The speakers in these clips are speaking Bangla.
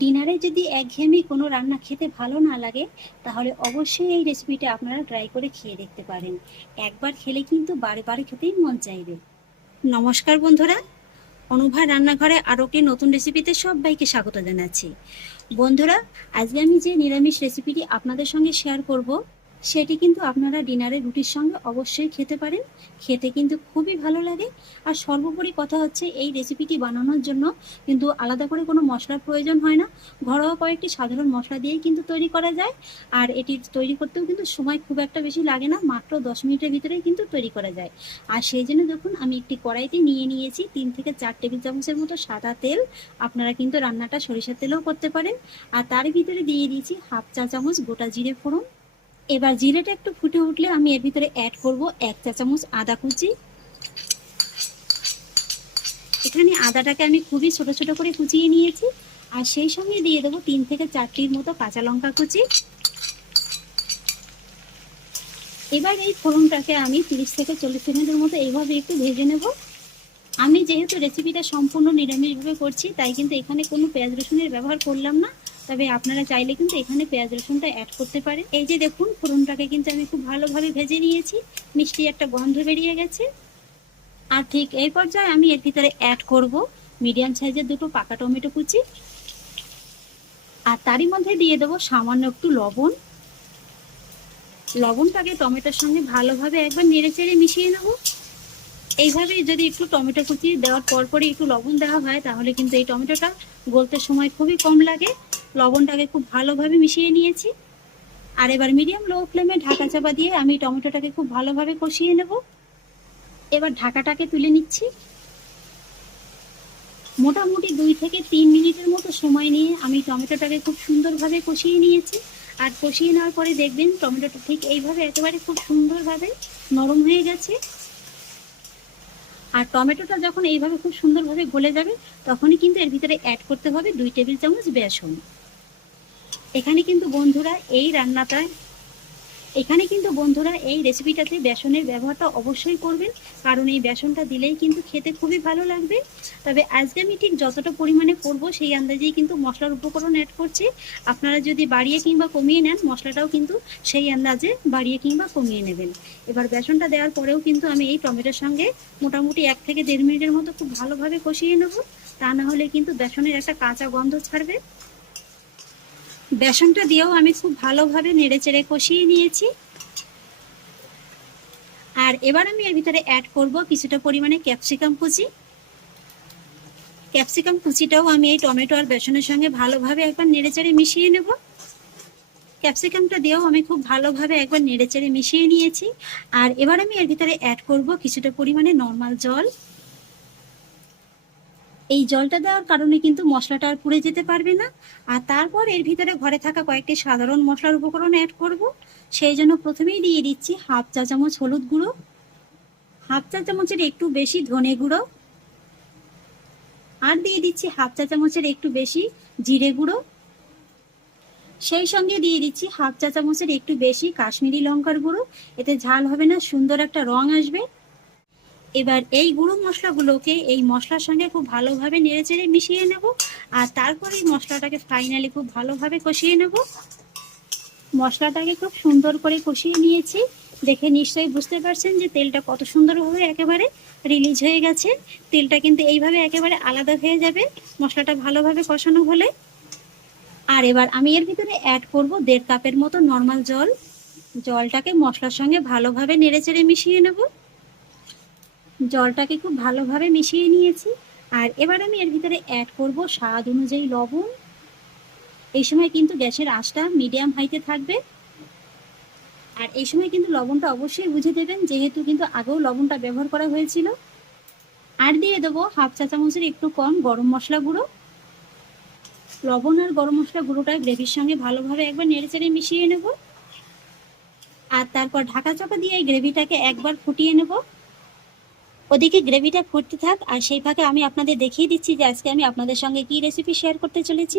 ডিনারে যদি একঘেয়েমি কোনো রান্না খেতে ভালো না লাগে, তাহলে অবশ্যই এই রেসিপিটা আপনারা ট্রাই করে খেয়ে দেখতে পারেন। একবার খেলে কিন্তু বারে বারে খেতেই মন চাইবে। নমস্কার বন্ধুরা। অনুভা রান্নাঘরে আরও একটি নতুন রেসিপিতে সবাইকে স্বাগত জানাচ্ছি। বন্ধুরা, আজকে আমি যে নিরামিষ রেসিপিটি আপনাদের সঙ্গে শেয়ার করব সেটি কিন্তু আপনারা ডিনারে রুটির সঙ্গে অবশ্যই খেতে পারেন। খেতে কিন্তু খুবই ভালো লাগে। আর সর্বোপরি কথা হচ্ছে, এই রেসিপিটি বানানোর জন্য কিন্তু আলাদা করে কোনো মশলার প্রয়োজন হয় না। ঘরোয়া কয়েকটি সাধারণ মশলা দিয়েই কিন্তু তৈরি করা যায়। আর এটি তৈরি করতেও কিন্তু সময় খুব একটা বেশি লাগে না, মাত্র দশ মিনিটের ভিতরেই কিন্তু তৈরি করা যায়। আর সেই জন্য দেখুন, আমি একটি কড়াইতে নিয়ে নিয়েছি তিন থেকে চার টেবিল চামচের মতো সাদা তেল। আপনারা কিন্তু রান্নাটা সরিষার তেলেও করতে পারেন। আর তার ভিতরে দিয়ে দিয়েছি হাফ চা চামচ গোটা জিরে ফোড়ন। এবার জিরেটা একটু ফুটে উঠলে আমি এর ভিতরে অ্যাড করব এক চা চামচ আদা কুচি। এখানে আদাটাকে আমি খুবই ছোট ছোট করে কুচিয়ে নিয়েছি। আর সেই সঙ্গে দিয়ে দেবো তিন থেকে চারটির মতো কাঁচা লঙ্কা কুচি। এবার এই ফোড়নটাকে আমি তিরিশ থেকে চল্লিশ সেকেন্ডের মতো এইভাবে একটু ভেজে নেব। আমি যেহেতু রেসিপিটা সম্পূর্ণ নিরামিষভাবে করছি, তাই কিন্তু এখানে কোনো পেঁয়াজ রসুনের ব্যবহার করলাম না। তবে আপনারা চাইলে কিন্তু এখানে পেঁয়াজ রসুনটা অ্যাড করতে পারেন। এই যে দেখুন, ফোড়নটাকে কিন্তু আমি খুব ভালোভাবে ভেজে নিয়েছি। মিষ্টি একটা গন্ধ বেরিয়ে গেছে। আর ঠিক এই পর্যায়ে আমি এর ভিতরে অ্যাড করব মিডিয়াম সাইজের দুটো পাকা টমেটো কুচি। আর তারই মধ্যে দিয়ে দেবো সামান্য একটু লবণ। লবণটাকে টমেটোর সঙ্গে ভালোভাবে একবার নেড়ে চেড়ে মিশিয়ে নেব। এইভাবে যদি একটু টমেটো কুচি দেওয়ার পর পরই একটু লবণ দেওয়া হয়, তাহলে কিন্তু এই টমেটোটা গলতে সময় খুবই কম লাগে। লবণটাকে খুব ভালোভাবে মিশিয়ে নিয়েছি। আর এবার মিডিয়াম লো ফ্লেমে ঢাকা চাপা দিয়ে আমি টমেটোটাকে খুব ভালোভাবে কষিয়ে নেব। এবার ঢাকাটাকে তুলে নিচ্ছি। মোটামুটি দুই থেকে তিন মিনিটের মতো সময় নিয়ে আমি টমেটোটাকে খুব সুন্দরভাবে কষিয়ে নিয়েছি। আর কষিয়ে নেওয়ার পরে দেখবেন টমেটোটা ঠিক এইভাবে একেবারে খুব সুন্দরভাবে নরম হয়ে গেছে। আর টমেটোটা যখন এইভাবে খুব সুন্দরভাবে গলে যাবে, তখনই কিন্তু এর ভিতরে অ্যাড করতে হবে দুই টেবিল চামচ বেসন। এখানে কিন্তু বন্ধুরা এই রান্নাটায় এখানে কিন্তু বন্ধুরা এই রেসিপিটাতে বেসনের ব্যবহারটা অবশ্যই করবেন, কারণ এই বেসনটা দিলেই কিন্তু খেতে খুবই ভালো লাগবে। তবে আজকে আমি ঠিক যতটা পরিমাণে করব সেই আন্দাজেই কিন্তু মশলার উপকরণ অ্যাড করছি। আপনারা যদি বাড়িয়ে কিংবা কমিয়ে নেন, মশলাটাও কিন্তু সেই আন্দাজে বাড়িয়ে কিংবা কমিয়ে নেবেন। এবার বেসনটা দেওয়ার পরেও কিন্তু আমি এই টমেটোর সঙ্গে মোটামুটি এক থেকে দেড় মিনিটের মতো খুব ভালোভাবে কষিয়ে নেব। তা না হলে কিন্তু বেসনের একটা কাঁচা গন্ধ ছাড়বে। বেসনটা দিয়েও আমি খুব ভালোভাবে নেড়ে চেড়ে কষিয়ে নিয়েছি। আর এবার আমি এর ভিতরে অ্যাড করব কিছুটা পরিমাণে ক্যাপসিকাম কুচি। ক্যাপসিকাম কুচিটাও আমি এই টমেটো আর বেসনের সঙ্গে ভালোভাবে একবার নেড়ে চেড়ে মিশিয়ে নেব। ক্যাপসিকামটা দিয়েও আমি খুব ভালোভাবে একবার নেড়ে চেড়ে মিশিয়ে নিয়েছি। আর এবার আমি এর ভিতরে অ্যাড করব কিছুটা পরিমাণে নর্মাল জল। এই জলটা দেওয়ার কারণে কিন্তু মশলাটা আর পুড়ে যেতে পারবে না। আর তারপর এর ভিতরে ঘরে থাকা কয়েকটি সাধারণ মশলার উপকরণ অ্যাড করব। সেই জন্য প্রথমেই দিয়ে দিচ্ছি হাফ চা চামচ হলুদ গুঁড়ো, হাফ চা চামচের একটু বেশি ধনে গুঁড়ো, আর দিয়ে দিচ্ছি হাফ চা চামচের একটু বেশি জিরে গুঁড়ো। সেই সঙ্গে দিয়ে দিচ্ছি হাফ চা চামচের একটু বেশি কাশ্মীরি লঙ্কার গুঁড়ো। এতে ঝাল হবে না, সুন্দর একটা রং আসবে। এবার এই গুঁড়ো মশলাগুলোকে এই মশলার সঙ্গে খুব ভালোভাবে নেড়ে চেড়ে মিশিয়ে নেব আর তারপরে এই মশলাটাকে ফাইনালি খুব ভালোভাবে কষিয়ে নেব। মশলাটাকে খুব সুন্দর করে কষিয়ে নিয়েছি। দেখে নিশ্চয়ই বুঝতে পারছেন যে তেলটা কত সুন্দরভাবে একেবারে রিলিজ হয়ে গেছে। তেলটা কিন্তু এইভাবে একেবারে আলাদা হয়ে যাবে মশলাটা ভালোভাবে কষানো হলে। আর এবার আমি এর ভিতরে অ্যাড করব দেড় কাপের মতো নর্মাল জল। জলটাকে মশলার সঙ্গে ভালোভাবে নেড়ে চেড়ে মিশিয়ে নেব। জলটাকে খুব ভালোভাবে মিশিয়ে নিয়েছি। আর এবার আমি এর ভিতরে অ্যাড করব স্বাদ অনুযায়ী লবণ। এই সময় কিন্তু গ্যাসের আঁচটা মিডিয়াম হাইতে থাকবে। আর এই সময় কিন্তু লবণটা অবশ্যই বুঝে দেবেন, যেহেতু কিন্তু আগেও লবণটা ব্যবহার করা হয়েছিল। আর দিয়ে দেবো হাফ চা চামচের একটু কম গরম মশলা গুঁড়ো। লবণ আর গরম মশলা গুঁড়োটা গ্রেভির সঙ্গে ভালোভাবে একবার নেড়ে চেড়ে মিশিয়ে নেব। আর তারপর ঢাকা চাপা দিয়ে এই গ্রেভিটাকে একবার ফুটিয়ে নেব। ওদিকে গ্রেভিটা ফুটতে থাক, আর সেই ফাঁকে আমি আপনাদের দেখিয়ে দিচ্ছি যে আজকে আমি আপনাদের সঙ্গে কি রেসিপি শেয়ার করতে চলেছি।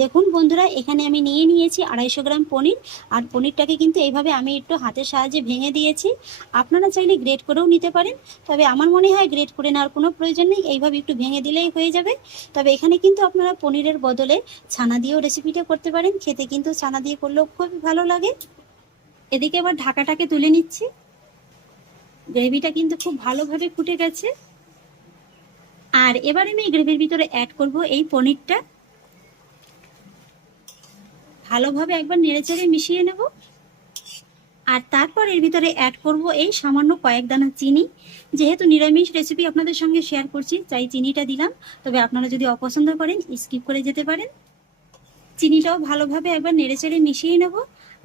দেখুন বন্ধুরা, এখানে আমি নিয়ে নিয়েছি আড়াইশো গ্রাম পনির, আর পনিরটাকে কিন্তু এইভাবে আমি একটু হাতের সাহায্যে ভেঙে দিয়েছি। আপনারা চাইলে গ্রেট করেও নিতে পারেন, তবে আমার মনে হয় গ্রেট করে নেওয়ার কোনো প্রয়োজন নেই, এইভাবে একটু ভেঙে দিলেই হয়ে যাবে। তবে এখানে কিন্তু আপনারা পনিরের বদলে ছানা দিয়েও রেসিপিটা করতে পারেন, খেতে কিন্তু ছানা দিয়ে করলেও খুবই ভালো লাগে। এদিকে এবার ঢাকাটাকে তুলে নিচ্ছি। গ্রেভিটা কিন্তু খুব ভালোভাবে ফুটে গেছে। আর এবার আমি গ্রেভির ভিতরে অ্যাড করব এই পনিরটা। ভালোভাবে একবার নেড়েচেড়ে মিশিয়ে নেব। আর তারপর এর ভিতরে অ্যাড করব এই সামান্য কয়েক দানা চিনি। যেহেতু নিরামিষ রেসিপি আপনাদের সঙ্গে শেয়ার করছি, তাই চিনিটা দিলাম। তবে আপনারা যদি অপছন্দ করেন স্কিপ করে যেতে পারেন। চিনিটাও ভালোভাবে একবার নেড়েচেড়ে মিশিয়ে নেব।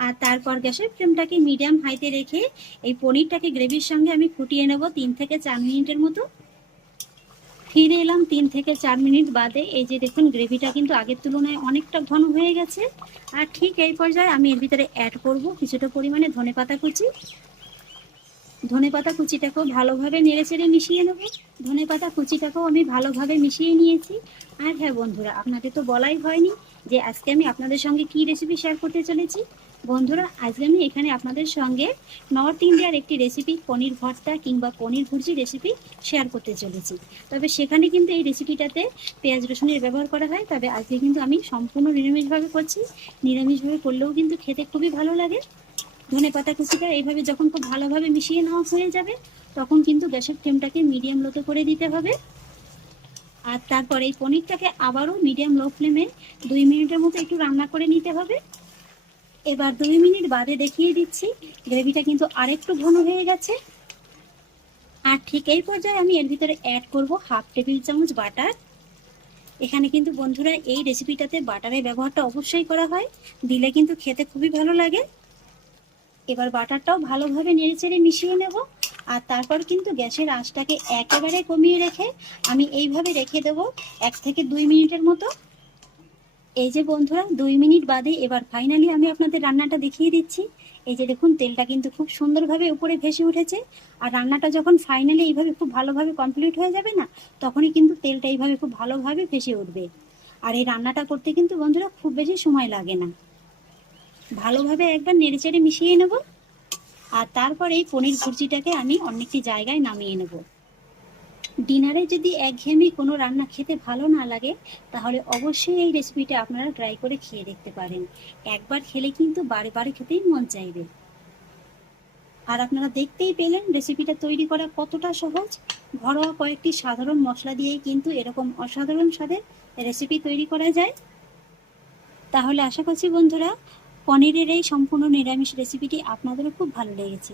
আর তারপর গ্যাসের ফ্লেমটাকে মিডিয়াম হাইতে রেখে এই পনিরটাকে গ্রেভির সঙ্গে আমি ফুটিয়ে নেব তিন থেকে চার মিনিটের মতো। ফিরে এলাম তিন থেকে চার মিনিট বাদে, এই যে দেখুন গ্রেভিটা কিন্তু আগের তুলনায় অনেকটা ঘন হয়ে গেছে। আর ঠিক এই পর্যায়ে আমি এর ভিতরে অ্যাড করব কিছুটা পরিমাণে ধনে পাতা কুচি। ধনে পাতা কুচিটাকেও ভালোভাবে নেড়েচেড়ে মিশিয়ে নেব। ধনে পাতা কুচিটাকেও আমি ভালোভাবে মিশিয়ে নিয়েছি। আর হ্যাঁ বন্ধুরা, আপনাদের তো বলাই হয়নি যে আজকে আমি আপনাদের সঙ্গে কি রেসিপি শেয়ার করতে চলেছি। বন্ধুরা, আজকে আমি এখানে আপনাদের সঙ্গে নর্থ ইন্ডিয়ার একটি রেসিপি পনির ভর্তা কিংবা পনির ভুর্জি রেসিপি শেয়ার করতে চলেছি। তবে সেখানে কিন্তু এই রেসিপিটাতে পেঁয়াজ রসুনের ব্যবহার করা হয়, তবে আজকে কিন্তু আমি সম্পূর্ণ নিরামিষভাবে করছি। নিরামিষভাবে করলেও কিন্তু খেতে খুবই ভালো লাগে। ধনে পাতা কুচিটা এইভাবে যখন খুব ভালোভাবে মিশিয়ে নেওয়া হয়ে যাবে, তখন কিন্তু গ্যাসের ফ্লেমটাকে মিডিয়াম লোতে করে দিতে হবে। আর তারপর এই পনিরটাকে আবারও মিডিয়াম লো ফ্লেমে দুই মিনিটের মতো একটু রান্না করে নিতে হবে। এবার দুই মিনিট বাদে দেখিয়ে দিচ্ছি, গ্রেভিটা কিন্তু আরেকটু ঘন হয়ে গেছে। আর ঠিক এই পর্যায়ে আমি এর ভিতরে অ্যাড করব হাফ টেবিল চামচ বাটার এখানে কিন্তু বন্ধুরা এই রেসিপিটাতে বাটারের ব্যবহারটা অবশ্যই করা হয়, দিলে কিন্তু খেতে খুবই ভালো লাগে। এবার বাটারটাও ভালোভাবে নেড়েচেড়ে মিশিয়ে নেব, আর তারপর কিন্তু গ্যাসের আঁচটাকে একেবারে কমিয়ে রেখে আমি এইভাবে রেখে দেব এক থেকে দুই মিনিটের মতো। এই যে বন্ধুরা, দুই মিনিট বাদে এবার ফাইনালি আমি আপনাদের রান্নাটা দেখিয়ে দিচ্ছি। এই যে দেখুন, তেলটা কিন্তু খুব সুন্দরভাবে উপরে ভেসে উঠেছে। আর রান্নাটা যখন ফাইনালি এইভাবে খুব ভালোভাবে কমপ্লিট হয়ে যাবে না, তখনই কিন্তু তেলটা এইভাবে খুব ভালোভাবে ভেসে উঠবে। আর এই রান্নাটা করতে কিন্তু বন্ধুরা খুব বেশি সময় লাগে না। ভালোভাবে একবার নেড়েচেড়ে মিশিয়ে নেব। আর তারপর এই পনির ভুর্জিটাকে আমি অনেকটি জায়গায় নামিয়ে নেব। ডিনারে যদি একঘেয়েমি কোনো রান্না খেতে ভালো না লাগে, তাহলে অবশ্যই এই রেসিপিটা আপনারা ট্রাই করে খেয়ে দেখতে পারেন। একবার খেলে কিন্তু বারে বারে খেতেই মন চাইবে। আর আপনারা দেখতেই পেলেন রেসিপিটা তৈরি করা কতটা সহজ। ঘরোয়া কয়েকটি সাধারণ মশলা দিয়েই কিন্তু এরকম অসাধারণ স্বাদের রেসিপি তৈরি করা যায়। তাহলে আশা করছি বন্ধুরা, পনিরের এই সম্পূর্ণ নিরামিষ রেসিপিটি আপনাদেরও খুব ভালো লেগেছে।